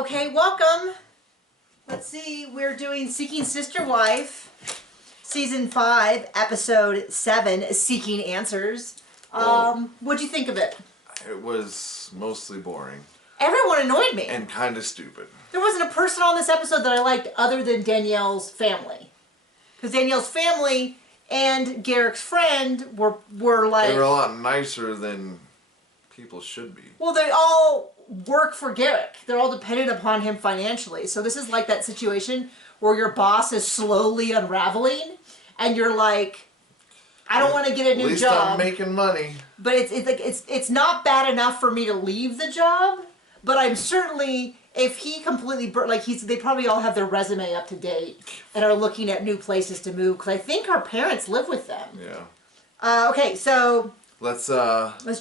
Okay, welcome. Let's see, we're doing Seeking Sister Wife, Season 5, Episode 7, Seeking Answers. What'd you think of it? It was mostly boring. Everyone annoyed me. And kind of stupid. There wasn't a person on this episode that I liked other than Danielle's family. Because Danielle's family and Garrick's friend were like... They were a lot nicer than people should be. Well, they all work for Garrick. They're all dependent upon him financially. So this is like that situation where your boss is slowly unraveling and you're like, I don't want to get a new job. At least I'm making money. But it's not bad enough for me to leave the job, but I'm certainly, if he completely, they probably all have their resume up to date and are looking at new places to move, because I think our parents live with them. Yeah. Okay, so let's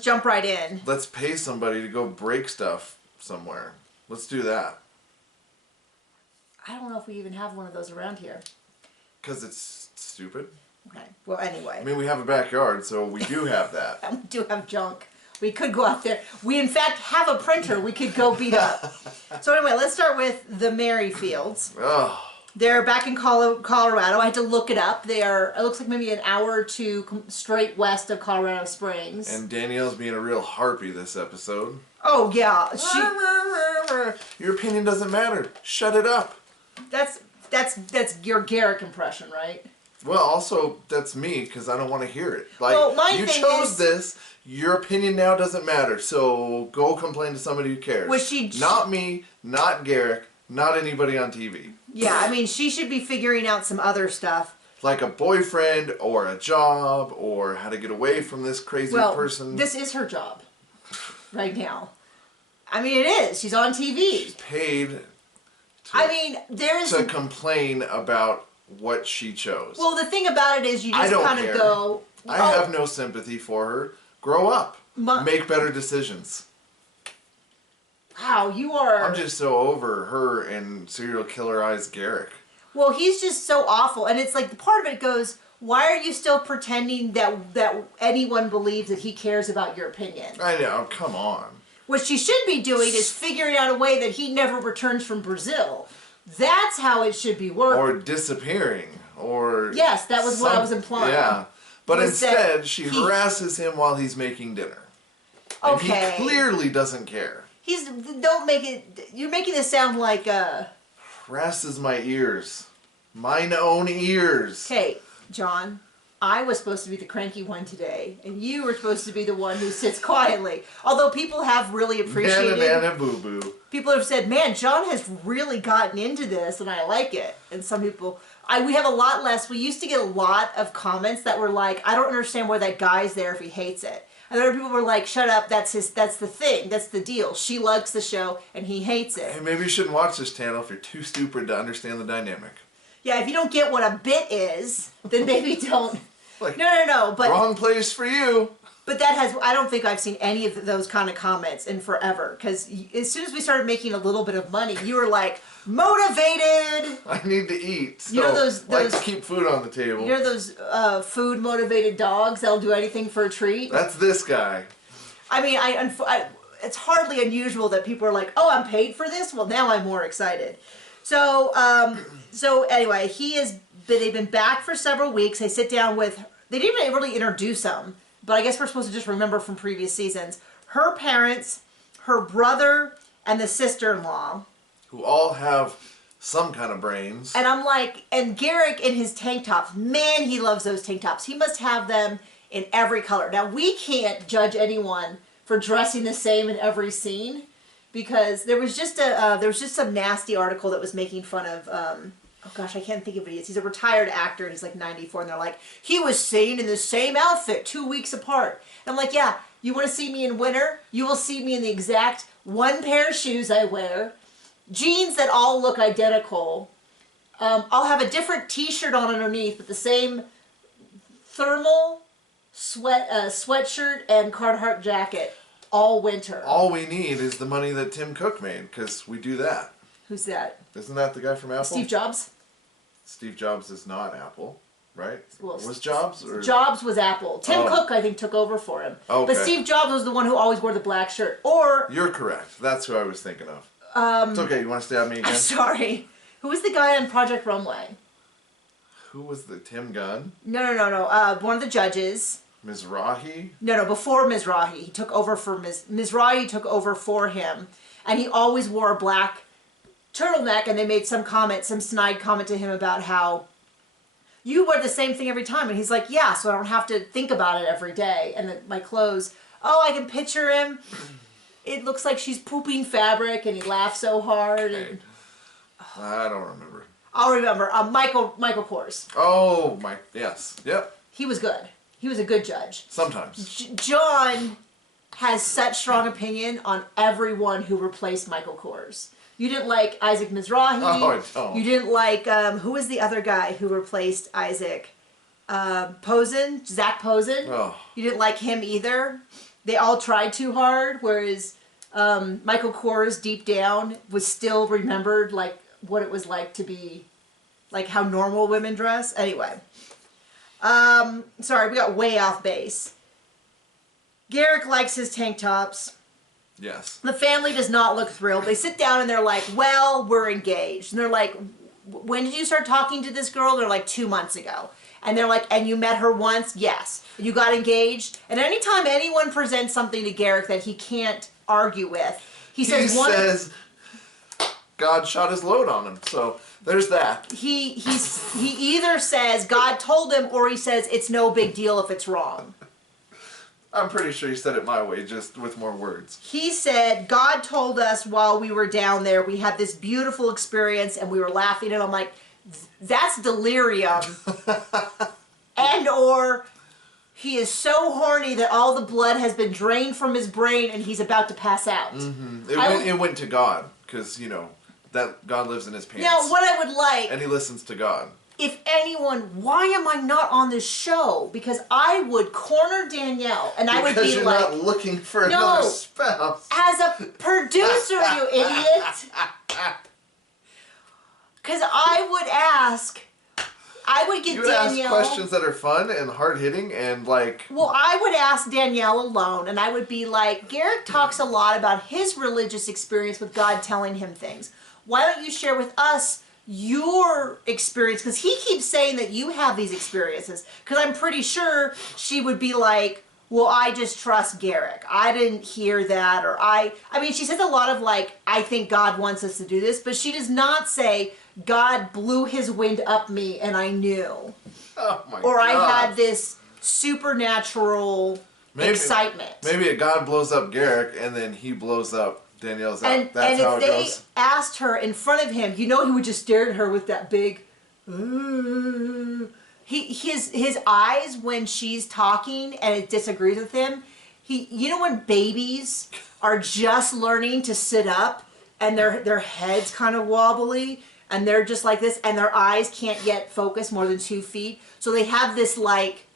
jump right in. Let's pay somebody to go break stuff somewhere. Let's do that. I don't know if we even have one of those around here. Because it's stupid. Okay, well anyway. I mean, we have a backyard, so we do have that. We do have junk. We could go out there. We in fact have a printer we could go beat up. So anyway, let's start with the Merrifields. Oh. They're back in Colorado. I had to look it up. They are, it looks like maybe an hour or two straight west of Colorado Springs. And Danielle's being a real harpy this episode. Oh yeah. Your opinion doesn't matter. Shut it up. That's your Garrick impression, right? Well, also, that's me, because I don't want to hear it. Like, well, you chose this, your opinion now doesn't matter, so go complain to somebody who cares. Not me, not Garrick, not anybody on TV. Yeah, I mean, she should be figuring out some other stuff. Like a boyfriend, or a job, or how to get away from this crazy person. This is her job, right now. I mean, it is. She's on TV. She's paid to complain about what she chose. Well, the thing about it is you just kind of go... I have no sympathy for her. Grow up. Make better decisions. Wow, you are... I'm just so over her and serial killer-eyes Garrick. Well, he's just so awful. And it's like, the part of it goes, why are you still pretending that anyone believes that he cares about your opinion? I know, come on. What she should be doing is figuring out a way that he never returns from Brazil. That's how it should be working. Or disappearing. Or... Yes, that was what I was implying. Yeah. But instead, she harasses him while he's making dinner. And he clearly doesn't care. Don't make it... You're making this sound like harasses my ears. Mine own ears. Okay, John. I was supposed to be the cranky one today, and you were supposed to be the one who sits quietly. Although people have really appreciated... Nana boo-boo. People have said, man, John has really gotten into this, and I like it. And some people... we have a lot less... We used to get a lot of comments that were like, I don't understand why that guy's there if he hates it. And other people were like, shut up, that's the thing, that's the deal. She likes the show, and he hates it. Hey, maybe you shouldn't watch this channel if you're too stupid to understand the dynamic. Yeah, if you don't get what a bit is, then maybe don't... No, but... Wrong place for you. But that has... I don't think I've seen any of those kind of comments in forever. Because as soon as we started making a little bit of money, you were like, motivated! I need to eat. So you know those like to keep food on the table. You know those food-motivated dogs that'll do anything for a treat? That's this guy. I mean, it's hardly unusual that people are like, oh, I'm paid for this? Well, now I'm more excited. So anyway, they've been back for several weeks. They sit down with... They didn't even really introduce them, but I guess we're supposed to just remember from previous seasons. Her parents, her brother, and the sister-in-law. Who all have some kind of brains. And I'm like, and Garrick in his tank tops. Man, he loves those tank tops. He must have them in every color. Now, we can't judge anyone for dressing the same in every scene, because there was just some nasty article that was making fun of... oh gosh, I can't think of what he is. He's a retired actor, and he's like 94, and they're like, he was seen in the same outfit 2 weeks apart. And I'm like, yeah, you want to see me in winter? You will see me in the exact one pair of shoes I wear, jeans that all look identical. I'll have a different t-shirt on underneath, but the same thermal sweatshirt and Carhartt jacket all winter. All we need is the money that Tim Cook made, because we do that. Who's that? Isn't that the guy from Apple? Steve Jobs? Steve Jobs is not Apple, right? Well, was Jobs? Or? Jobs was Apple. Tim Cook, I think, took over for him. Okay. But Steve Jobs was the one who always wore the black shirt. Or... You're correct. That's who I was thinking of. It's okay, you want to stab me again? I'm sorry. Who was the guy on Project Runway? Who was the Tim Gunn? No. One of the judges. Mizrahi? No, before Mizrahi. He took over for Mizrahi took over for him. And he always wore a black turtleneck, and they made some snide comment to him about how you wear the same thing every time. And he's like, yeah, so I don't have to think about it every day. And my clothes, I can picture him. It looks like she's pooping fabric, and he laughs so hard. Okay. And, I don't remember. I'll remember. Michael Kors. Oh, yes. Yep. He was good. He was a good judge. Sometimes. John has such strong opinion on everyone who replaced Michael Kors. You didn't like Isaac Mizrahi. Oh, I don't. You didn't like, who was the other guy who replaced Isaac? Posen? Zach Posen? Oh. You didn't like him either. They all tried too hard, whereas Michael Kors, deep down, was still remembered like what it was like to be, like how normal women dress. Anyway. Sorry, we got way off base. Garrick likes his tank tops. Yes. The family does not look thrilled. They sit down and they're like, well, we're engaged. And they're like, when did you start talking to this girl? They're like, 2 months ago. And they're like, and you met her once? Yes. You got engaged? And anytime anyone presents something to Garrick that he can't argue with, he says God shot his load on him. So there's that. He either says God told him, or he says it's no big deal if it's wrong. I'm pretty sure he said it my way, just with more words. He said, God told us while we were down there, we had this beautiful experience and we were laughing, and I'm like, that's delirium. And or he is so horny that all the blood has been drained from his brain and he's about to pass out. Mm-hmm. It went to God, because, that God lives in his pants. Now, what I would like... And he listens to God. If anyone, why am I not on this show? Because I would corner Danielle, and I would be like... Because you're not looking for another spouse. As a producer, you idiot. Because I would get Danielle... You would ask questions that are fun and hard-hitting and like... Well, I would ask Danielle alone, and I would be like, Garrick talks a lot about his religious experience with God telling him things. Why don't you share with us your experience? Because he keeps saying that you have these experiences. Because I'm pretty sure she would be like, well, I just trust Garrick. I didn't hear that. Or I mean, she says a lot of like, I think God wants us to do this. But she does not say, God blew his wind up me and I knew. Oh my or God. I had this supernatural excitement. Maybe God blows up Garrick and then he blows up Danielle's out. And how if it they goes. asked her in front of him, he would just stare at her with that big... His eyes when she's talking and it disagrees with him, when babies are just learning to sit up and their head's kind of wobbly and they're just like this and their eyes can't yet focus more than 2 feet. So they have this like...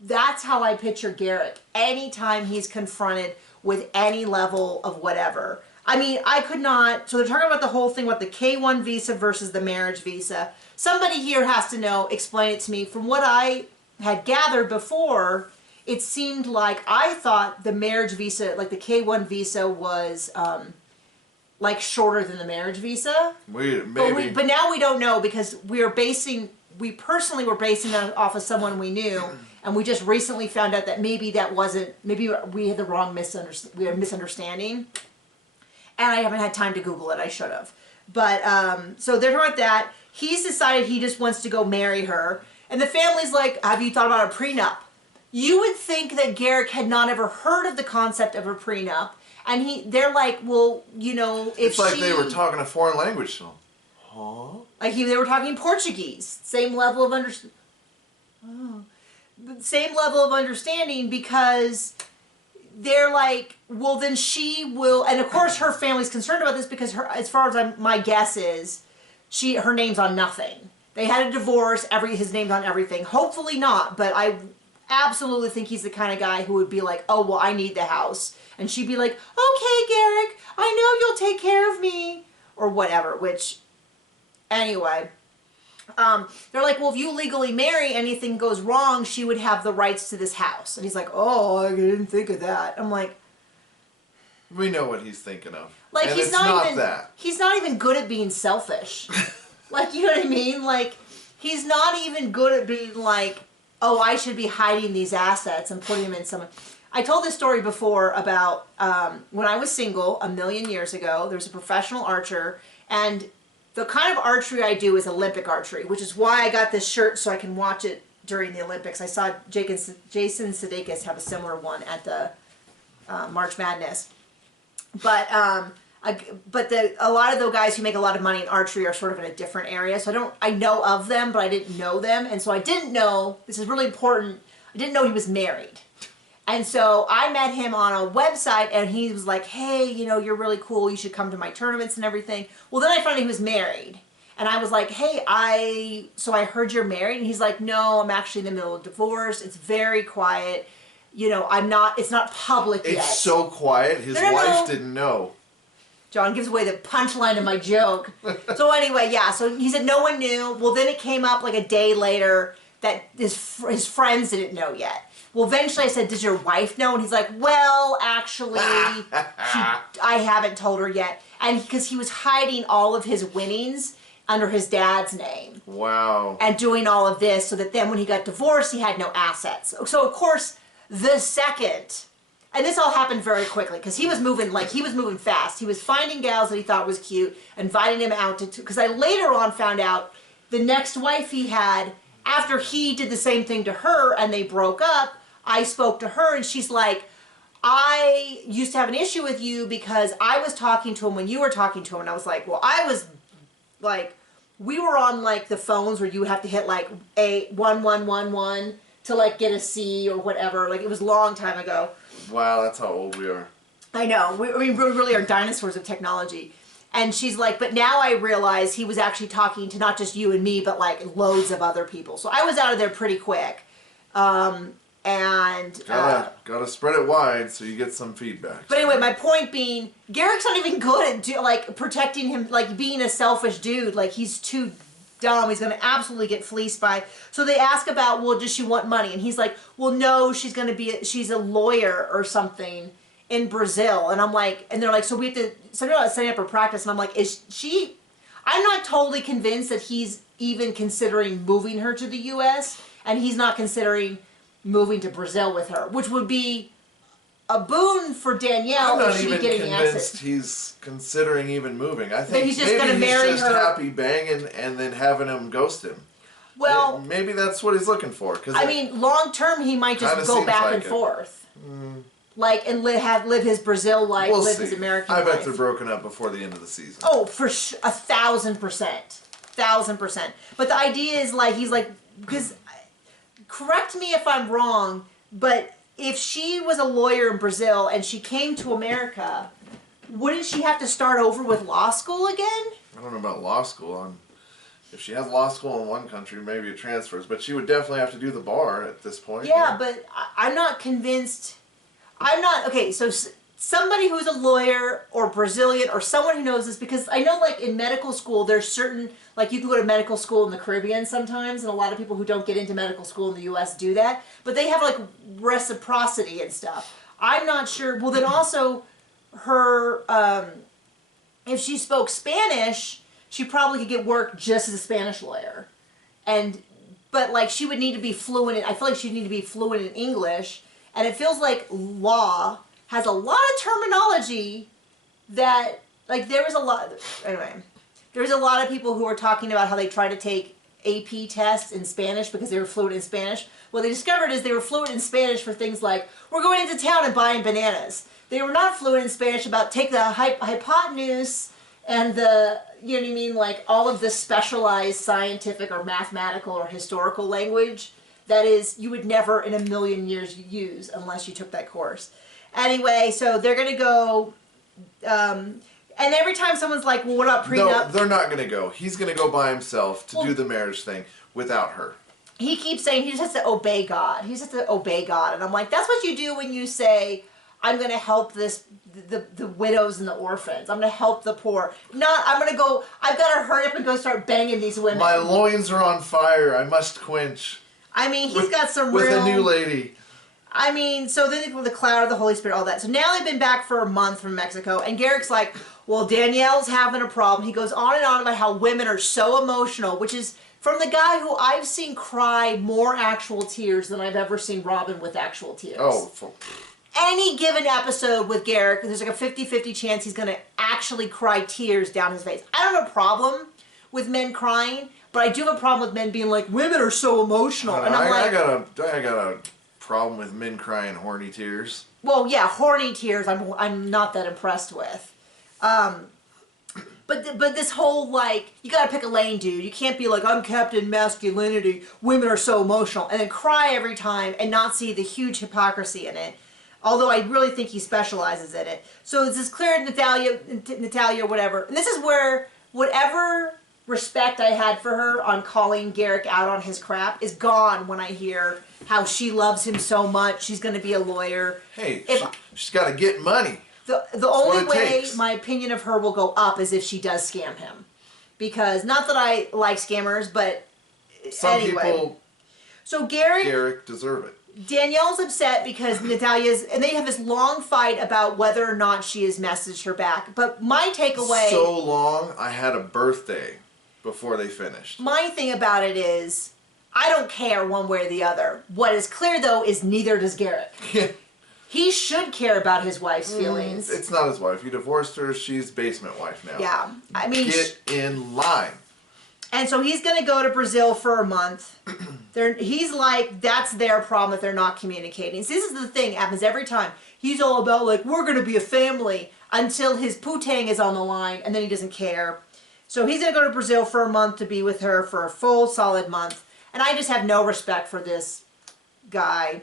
That's how I picture Garrick anytime he's confronted with any level of whatever. I mean, I could not... So they're talking about the whole thing with the K-1 visa versus the marriage visa. Somebody here has to know, explain it to me. From what I had gathered before, it seemed like I thought the marriage visa, like the K-1 visa was like shorter than the marriage visa. Maybe. But now we don't know because we personally were basing it off of someone we knew. And we just recently found out that maybe we had the wrong misunderstanding. And I haven't had time to Google it. I should have. But, so they're talking about that. He's decided he just wants to go marry her. And the family's like, have you thought about a prenup? You would think that Garrick had not ever heard of the concept of a prenup. And they're like, well, if it's like they were talking a foreign language to him. Huh? Like they were talking Portuguese. Same level of understanding. Oh. Same level of understanding because they're like, well, then she will, and of course her family's concerned about this because as far as my guess is, her name's on nothing. They had a divorce, his name's on everything. Hopefully not, but I absolutely think he's the kind of guy who would be like, oh, well, I need the house. And she'd be like, okay, Garrick, I know you'll take care of me. Or whatever, which, anyway. They're like, well, if you legally marry, anything goes wrong, she would have the rights to this house. And he's like, oh, I didn't think of that. I'm like... We know what he's thinking of. Like, and he's it's not even that. He's not even good at being selfish. Like, you know what I mean? Like, he's not even good at being like, oh, I should be hiding these assets and putting them in some. I told this story before about when I was single a million years ago. There was a professional archer, and the kind of archery I do is Olympic archery, which is why I got this shirt so I can watch it during the Olympics. I saw Jason Sudeikis have a similar one at the March Madness. But a lot of the guys who make a lot of money in archery are sort of in a different area. So I know of them, but I didn't know them. And so I didn't know, this is really important, I didn't know he was married. And so I met him on a website, and he was like, hey, you know, you're really cool. You should come to my tournaments and everything. Well, then I found out he was married. And I was like, hey, so I heard you're married? And he's like, no, I'm actually in the middle of divorce. It's very quiet. You know, it's not public yet. It's so quiet, his wife didn't know. John gives away the punchline of my joke. So anyway, yeah, so he said no one knew. Well, then it came up like a day later that his friends didn't know yet. Well, eventually I said, does your wife know? And he's like, well, actually, I haven't told her yet. And because he was hiding all of his winnings under his dad's name. Wow. And doing all of this so that then when he got divorced, he had no assets. So, of course, the second, and this all happened very quickly because he was moving fast. He was finding gals that he thought was cute, inviting them out to, because I later on found out the next wife he had, after he did the same thing to her and they broke up, I spoke to her and she's like, I used to have an issue with you because I was talking to him when you were talking to him. And I was like, well, I was like, we were on like the phones where you would have to hit like A1111 to like get a C or whatever. Like it was a long time ago. Wow, that's how old we are. I know. We really are dinosaurs of technology. And she's like, but now I realize he was actually talking to not just you and me, but like loads of other people. So I was out of there pretty quick. Gotta spread it wide so you get some feedback. But anyway, my point being, Garrick's not even good at like protecting him, like being a selfish dude. Like he's too dumb. He's going to absolutely get fleeced by. So they ask about, well, does she want money? And he's like, well, no, she's a lawyer or something in Brazil. And I'm like, and they're like, so we have to, so they're not setting up her practice. And I'm like, I'm not totally convinced that he's even considering moving her to the U.S. and he's not considering moving to Brazil with her, which would be a boon for Danielle. I'm not even convinced he's considering even moving. I think he's just maybe he's just happy banging and then having him ghost him. Well, maybe that's what he's looking for. I mean, long term, he might just go back and forth. Like, and live his Brazil life, his American life. I bet they're broken up before the end of the season. Oh, for 1,000%. 1,000%. But the idea is, like, he's like, because, correct me if I'm wrong, but if she was a lawyer in Brazil and she came to America, wouldn't she have to start over with law school again? I don't know about law school. If she has law school in one country, maybe it transfers. But she would definitely have to do the bar at this point. Yeah, but I'm not convinced. Okay, so somebody who's a lawyer or Brazilian or someone who knows this, because I know like in medical school there's certain, like you can go to medical school in the Caribbean sometimes, and a lot of people who don't get into medical school in the US do that, but they have like reciprocity and stuff. I'm not sure. Well, then also her, if she spoke Spanish, she probably could get work just as a Spanish lawyer. But like she would need to be fluent I feel like she'd need to be fluent in English. And it feels like law has a lot of terminology that, like, there's a lot of people who are talking about how they try to take AP tests in Spanish because they were fluent in Spanish. What they discovered is they were fluent in Spanish for things like, we're going into town and buying bananas. They were not fluent in Spanish about take the hypotenuse and the, you know what I mean, like all of the specialized scientific or mathematical or historical language that is, you would never in a million years use unless you took that course. Anyway, so they're going to go, and every time someone's like, well, what about prenup? No, they're not going to go. He's going to go by himself to do the marriage thing without her. He keeps saying he just has to obey God. He just has to obey God. And I'm like, that's what you do when you say, I'm going to help the widows and the orphans. I'm going to help the poor. I've got to hurry up and go start banging these women. My loins are on fire. I must quench. I mean, he's got some with a new lady. I mean, so then the cloud of the Holy Spirit, all that. So now they've been back for a month from Mexico, and Garrick's like, well, Danielle's having a problem. He goes on and on about how women are so emotional, which is from the guy who I've seen cry more actual tears than I've ever seen Robin with actual tears. Oh, any given episode with Garrick, there's like a 50-50 chance he's going to actually cry tears down his face. I don't have a problem with men crying, but I do have a problem with men being like, women are so emotional. And I got a problem with men crying horny tears. Well, yeah, horny tears I'm not that impressed with. But this whole, like, you gotta pick a lane, dude. You can't be like, I'm Captain Masculinity, women are so emotional, and then cry every time and not see the huge hypocrisy in it. Although I really think he specializes in it. So it's this clear Natalia, whatever. And this is where whatever respect I had for her on calling Garrick out on his crap is gone when I hear how she loves him so much. She's going to be a lawyer. Hey, she's got to get money. The only way my opinion of her will go up is if she does scam him. Because, not that I like scammers, but some people, so Garrick deserve it. Danielle's upset because Natalia's, and they have this long fight about whether or not she has messaged her back. But my takeaway... So long, I had a birthday before they finished. My thing about it is, I don't care one way or the other. What is clear, though, is neither does Garrick. He should care about his wife's feelings. It's not his wife. He divorced her. She's basement wife now. Yeah. I mean... Get in line. And so he's going to go to Brazil for a month. He's like, that's their problem that they're not communicating. So this is the thing, happens every time. He's all about, like, we're going to be a family until his putang is on the line, and then he doesn't care. So he's going to go to Brazil for a month to be with her for a full, solid month. And I just have no respect for this guy.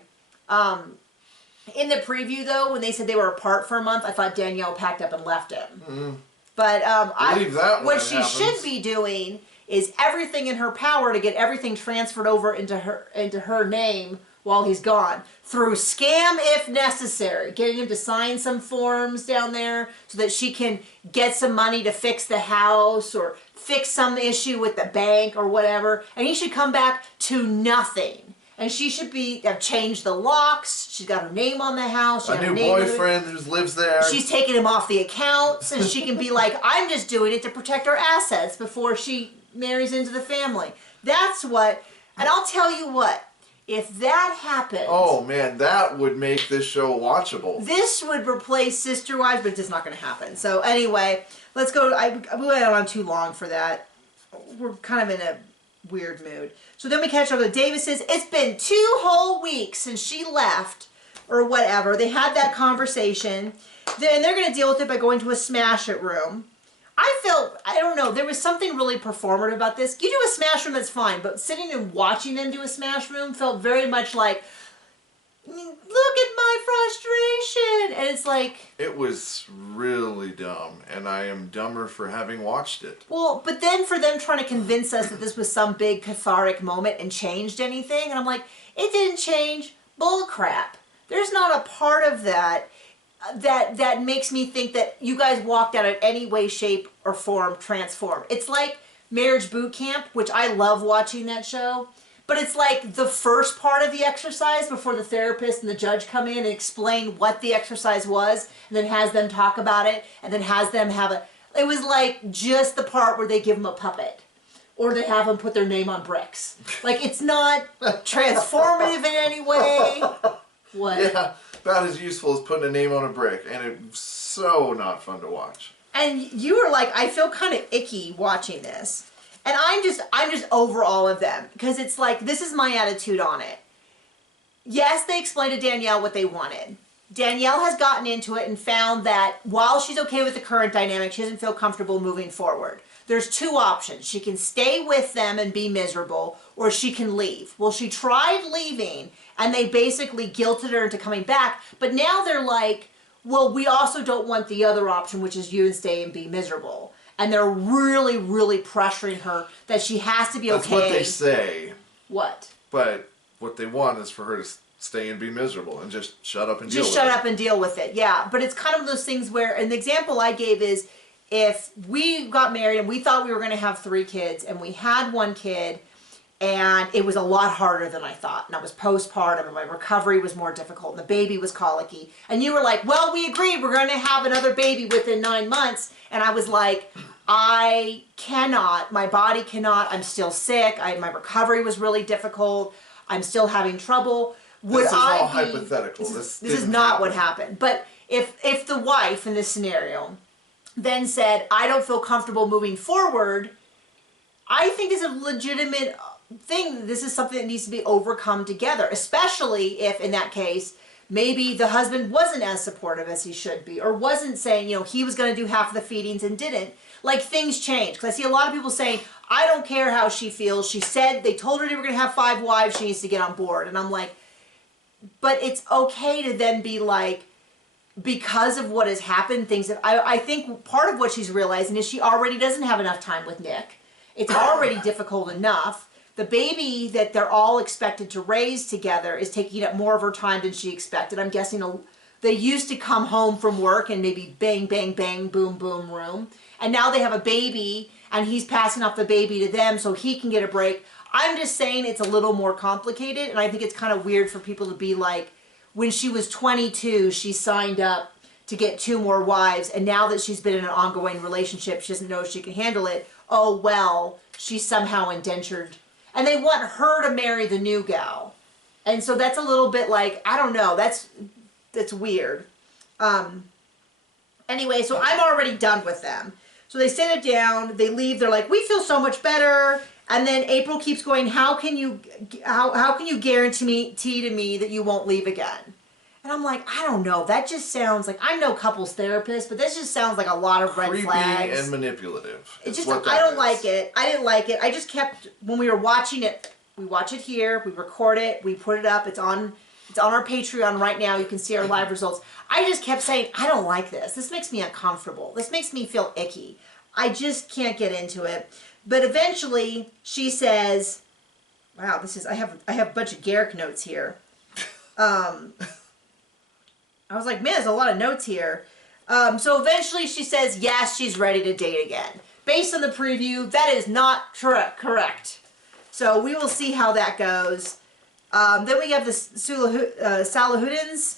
In the preview, though, when they said they were apart for a month, I thought Danielle packed up and left him. Mm. But what she should be doing is everything in her power to get everything transferred over into her name while he's gone. Through scam if necessary. Getting him to sign some forms down there so that she can get some money to fix the house or fix some issue with the bank or whatever. And he should come back to nothing. And she should have changed the locks. She's got her name on the house. A new boyfriend who lives there. She's taking him off the account so she can be like, I'm just doing it to protect our assets before she marries into the family. That's what, and I'll tell you what, if that happened... Oh man, that would make this show watchable. This would replace Sister Wives, but it's just not going to happen. So anyway, let's go, we went on too long for that. We're kind of in a weird mood. So then we catch up with Davises. It's been 2 whole weeks since she left, or whatever. They had that conversation. Then they're going to deal with it by going to a smash it room. I don't know, there was something really performative about this. You do a smash room, that's fine, but sitting and watching them do a smash room felt very much like, look at my frustration. And it's like... It was really dumb, and I am dumber for having watched it. Well, but then for them trying to convince us that this was some big cathartic moment and changed anything, and I'm like, it didn't change. Bull crap. There's not a part of that that makes me think that you guys walked out in any way, shape, or form transformed. It's like Marriage Boot Camp, which I love watching that show, but it's like the first part of the exercise before the therapist and the judge come in and explain what the exercise was, and then has them talk about it, and then has them have it was like just the part where they give them a puppet. Or they have them put their name on bricks. Like, it's not transformative in any way. What? Yeah. About as useful as putting a name on a brick, and it's so not fun to watch. And you were like, I feel kind of icky watching this. And I'm just over all of them, because it's like, this is my attitude on it. Yes, they explained to Danielle what they wanted. Danielle has gotten into it and found that while she's okay with the current dynamic, she doesn't feel comfortable moving forward. There's 2 options. She can stay with them and be miserable, or she can leave. Well, she tried leaving, and they basically guilted her into coming back. But now they're like, well, we also don't want the other option, which is you and stay and be miserable. And they're really, really pressuring her that she has to be okay. That's what they say. What? But what they want is for her to stay and be miserable and just shut up and deal with it. Just shut up and deal with it, yeah. But it's kind of those things where, and the example I gave is, if we got married and we thought we were going to have 3 kids, and we had 1 kid, and it was a lot harder than I thought. And I was postpartum, and my recovery was more difficult, and the baby was colicky. And you were like, well, we agreed we're going to have another baby within 9 months. And I was like, I cannot, my body cannot, I'm still sick, my recovery was really difficult, I'm still having trouble. This is all hypothetical. This is not what happened. But if the wife in this scenario then said, I don't feel comfortable moving forward, I think it's a legitimate thing. This is something that needs to be overcome together, especially if in that case, maybe the husband wasn't as supportive as he should be, or wasn't saying, you know, he was going to do half of the feedings and didn't. Like, things change. Because I see a lot of people saying, I don't care how she feels. She said, they told her they were going to have 5 wives. She needs to get on board. And I'm like, but it's okay to then be like, because of what has happened, things that I think part of what she's realizing is she already doesn't have enough time with Nick. It's already difficult enough. The baby that they're all expected to raise together is taking up more of her time than she expected. I'm guessing they used to come home from work and maybe bang, bang, bang, boom, boom room. And now they have a baby and he's passing off the baby to them so he can get a break. I'm just saying it's a little more complicated, and I think it's kind of weird for people to be like, when she was 22, she signed up to get 2 more wives, and now that she's been in an ongoing relationship, she doesn't know if she can handle it. Oh, well, she's somehow indentured. And they want her to marry the new gal. And so that's a little bit like, I don't know, that's weird. Anyway, so I'm already done with them. So they sit it down, they leave, they're like, we feel so much better. And then April keeps going, how can you guarantee to me that you won't leave again? And I'm like, I don't know. That just sounds like, I'm no couples therapist, but this just sounds like a lot of red flags. Creepy and manipulative. It's just, I don't like it. I didn't like it. I just kept, when we were watching it, we watch it here, we record it, we put it up. It's on our Patreon right now. You can see our live results. I just kept saying, I don't like this. This makes me uncomfortable. This makes me feel icky. I just can't get into it. But eventually, she says, wow, I have a bunch of Garrick notes here. I was like, man, there's a lot of notes here. So eventually she says, yes, she's ready to date again. Based on the preview, that is not correct. So we will see how that goes. Then we have the Salahuddins.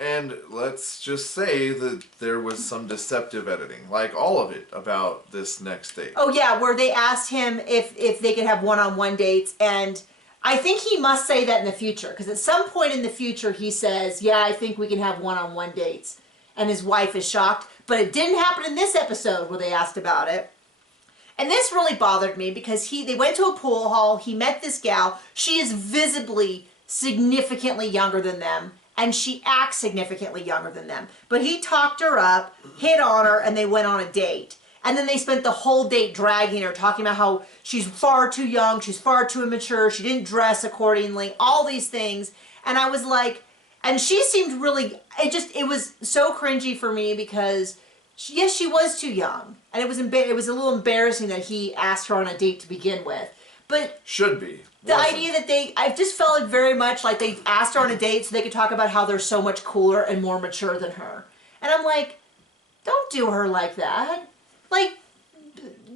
And let's just say that there was some deceptive editing, like all of it, about this next date. Oh yeah, where they asked him if they could have one-on-one dates, and I think he must say that in the future, because at some point in the future he says, yeah, I think we can have one-on-one dates, and his wife is shocked, but it didn't happen in this episode where they asked about it. And this really bothered me because they went to a pool hall, he met this gal, she is visibly significantly younger than them, and she acts significantly younger than them. But he talked her up, hit on her, and they went on a date. And then they spent the whole date dragging her, talking about how she's far too young, she's far too immature, she didn't dress accordingly, all these things. And I was like, and she seemed really, it was so cringy for me because, yes, she was too young. And it was a little embarrassing that he asked her on a date to begin with. But should be. The idea that I just felt like very much like they asked her on a date so they could talk about how they're so much cooler and more mature than her. And I'm like, don't do her like that. Like,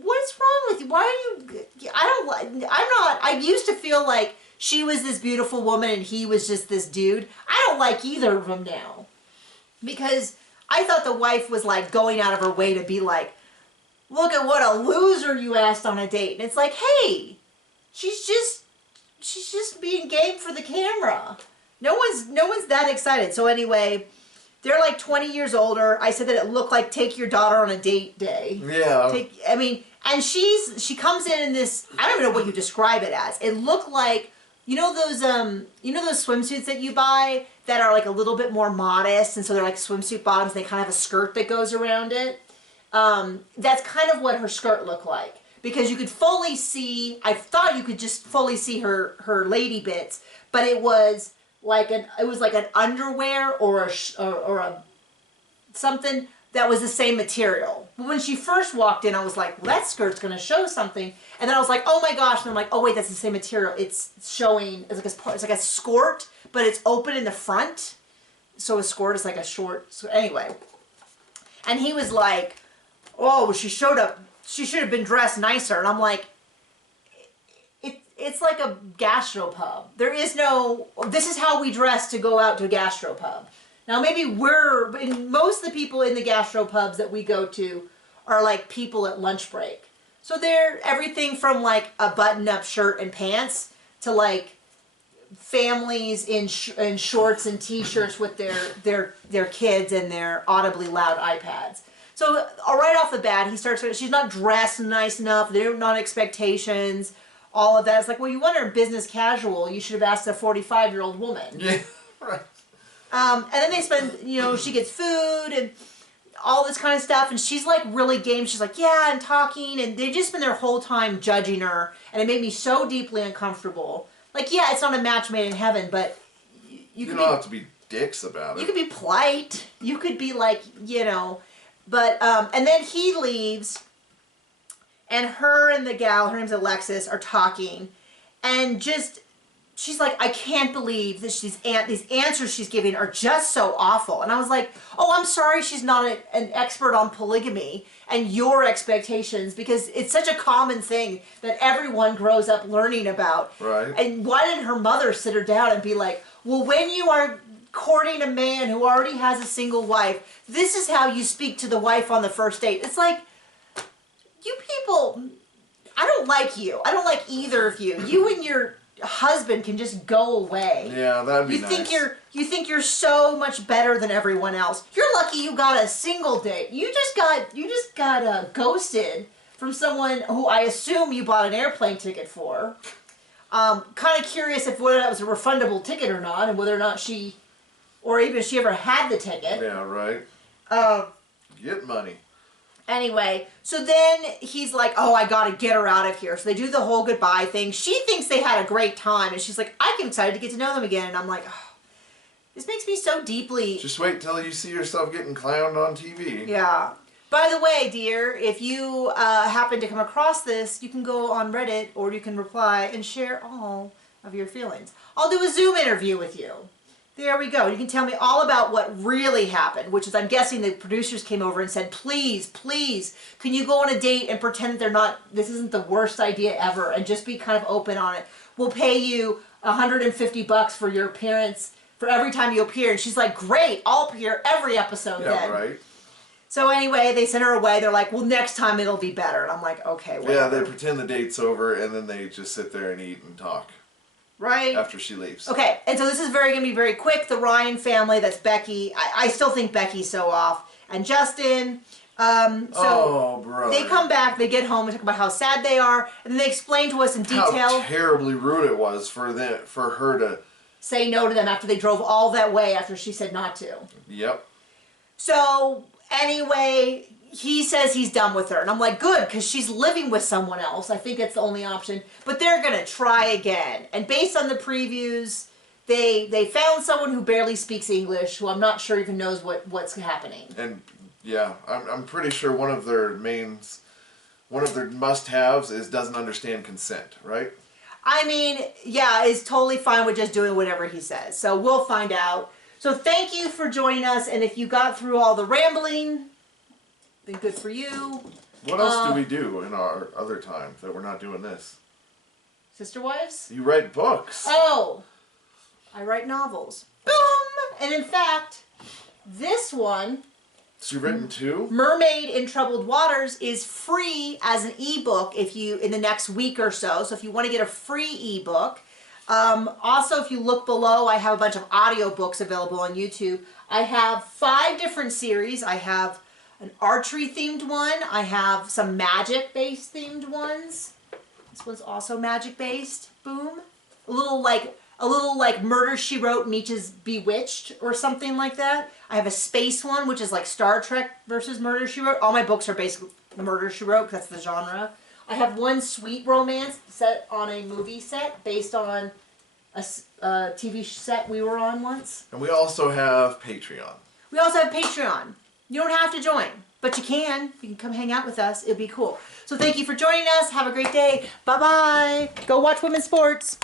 what's wrong with you? Why are you, I used to feel like she was this beautiful woman and he was just this dude. I don't like either of them now. Because I thought the wife was like going out of her way to be like, look at what a loser you asked on a date. And it's like, hey, she's just being game for the camera. No one's that excited. So anyway, they're like 20 years older. I said that it looked like take your daughter on a date day. Yeah. And she comes in this, I don't even know what you describe it as. It looked like, you know those swimsuits that you buy that are like a little bit more modest, and so they're like swimsuit bottoms, and they kind of have a skirt that goes around it. That's kind of what her skirt looked like. Because you could fully see, I thought you could just fully see her lady bits, but it was like an underwear or a something that was the same material. But when she first walked in, I was like, well, that skirt's gonna show something. And then I was like, oh my gosh, and I'm like, oh wait, that's the same material. It's showing, it's like a skirt, but it's open in the front. So a skirt is like a short, so anyway. And he was like, oh, she showed up. She should have been dressed nicer. And I'm like, it's like a gastropub. There is no, this is how we dress to go out to a gastropub. Now maybe most of the people in the gastropubs that we go to are like people at lunch break. So they're everything from like a button-up shirt and pants to like families in shorts and t-shirts with their kids and their audibly loud iPads. So right off the bat, he starts, she's not dressed nice enough, they're not expectations, all of that. It's like, well, you want her business casual, you should have asked a 45-year-old woman. Yeah, right. And then they spend, she gets food and all this kind of stuff, and she's like really game. She's like, yeah, and talking, and they just spend their whole time judging her, and it made me so deeply uncomfortable. Like, yeah, it's not a match made in heaven, but you don't have to be dicks about it. You could be polite. You could be like, but, and then he leaves, and her and the gal, her name's Alexis, are talking, and just, she's like, I can't believe that these answers she's giving are just so awful. And I was like, oh, I'm sorry she's not an expert on polygamy and your expectations, because it's such a common thing that everyone grows up learning about. Right. And why didn't her mother sit her down and be like, well, when you are courting a man who already has a single wife, this is how you speak to the wife on the first date. It's like, you people, I don't like you. I don't like either of you. You and your husband can just go away. Yeah, that'd be nice. You think you're so much better than everyone else. You're lucky you got a single date. You just got ghosted from someone who I assume you bought an airplane ticket for. Kind of curious if whether that was a refundable ticket or not, and whether or not she ever had the ticket. Yeah, right. Get money. Anyway, so then he's like, oh, I gotta get her out of here. So they do the whole goodbye thing. She thinks they had a great time, and she's like, I'm excited to get to know them again. And I'm like, oh, this makes me so deeply... Just wait till you see yourself getting clowned on TV. Yeah. By the way, dear, if you happen to come across this, you can go on Reddit, or you can reply and share all of your feelings. I'll do a Zoom interview with you. There we go. You can tell me all about what really happened, which is, I'm guessing the producers came over and said, please, please, can you go on a date and pretend that this isn't the worst idea ever, and just be kind of open on it. We'll pay you $150 for your appearance, for every time you appear. And she's like, great, I'll appear every episode then. Yeah, right. So anyway, they send her away. They're like, well, next time it'll be better. And I'm like, okay, whatever. Yeah, they pretend the date's over, and then they just sit there and eat and talk. Right. After she leaves. Okay, and so this is going to be very quick. The Ryan family, that's Becky. I still think Becky's so off. And Justin. Oh, brother. They come back, they get home, and talk about how sad they are, and then they explain to us in detail how terribly rude it was for her to say no to them after they drove all that way after she said not to. Yep. So, anyway, he says he's done with her. And I'm like, good, because she's living with someone else. I think that's the only option. But they're going to try again. And based on the previews, they found someone who barely speaks English, who I'm not sure even knows what's happening. And, yeah, I'm pretty sure one of their must-haves is doesn't understand consent, right? I mean, yeah, is totally fine with just doing whatever he says. So we'll find out. So thank you for joining us. And if you got through all the rambling... then good for you. What else do we do in our other time that we're not doing this? Sister Wives? You write books. Oh! I write novels. Boom! And in fact, this one... So you've written two? Mermaid in Troubled Waters is free as an ebook in the next week or so. So if you want to get a free ebook. Also, if you look below, I have a bunch of audiobooks available on YouTube. I have 5 different series. I have an archery themed one. I have some magic based themed ones. This one's also magic based. Boom. A little like Murder, She Wrote meets Bewitched or something like that. I have a space one, which is like Star Trek versus Murder, She Wrote. All my books are basically Murder, She Wrote, because that's the genre. I have one sweet romance set on a movie set based on a TV set we were on once. And we also have Patreon. We also have Patreon. You don't have to join, but you can. You can come hang out with us. It'd be cool. So thank you for joining us. Have a great day. Bye-bye. Go watch women's sports.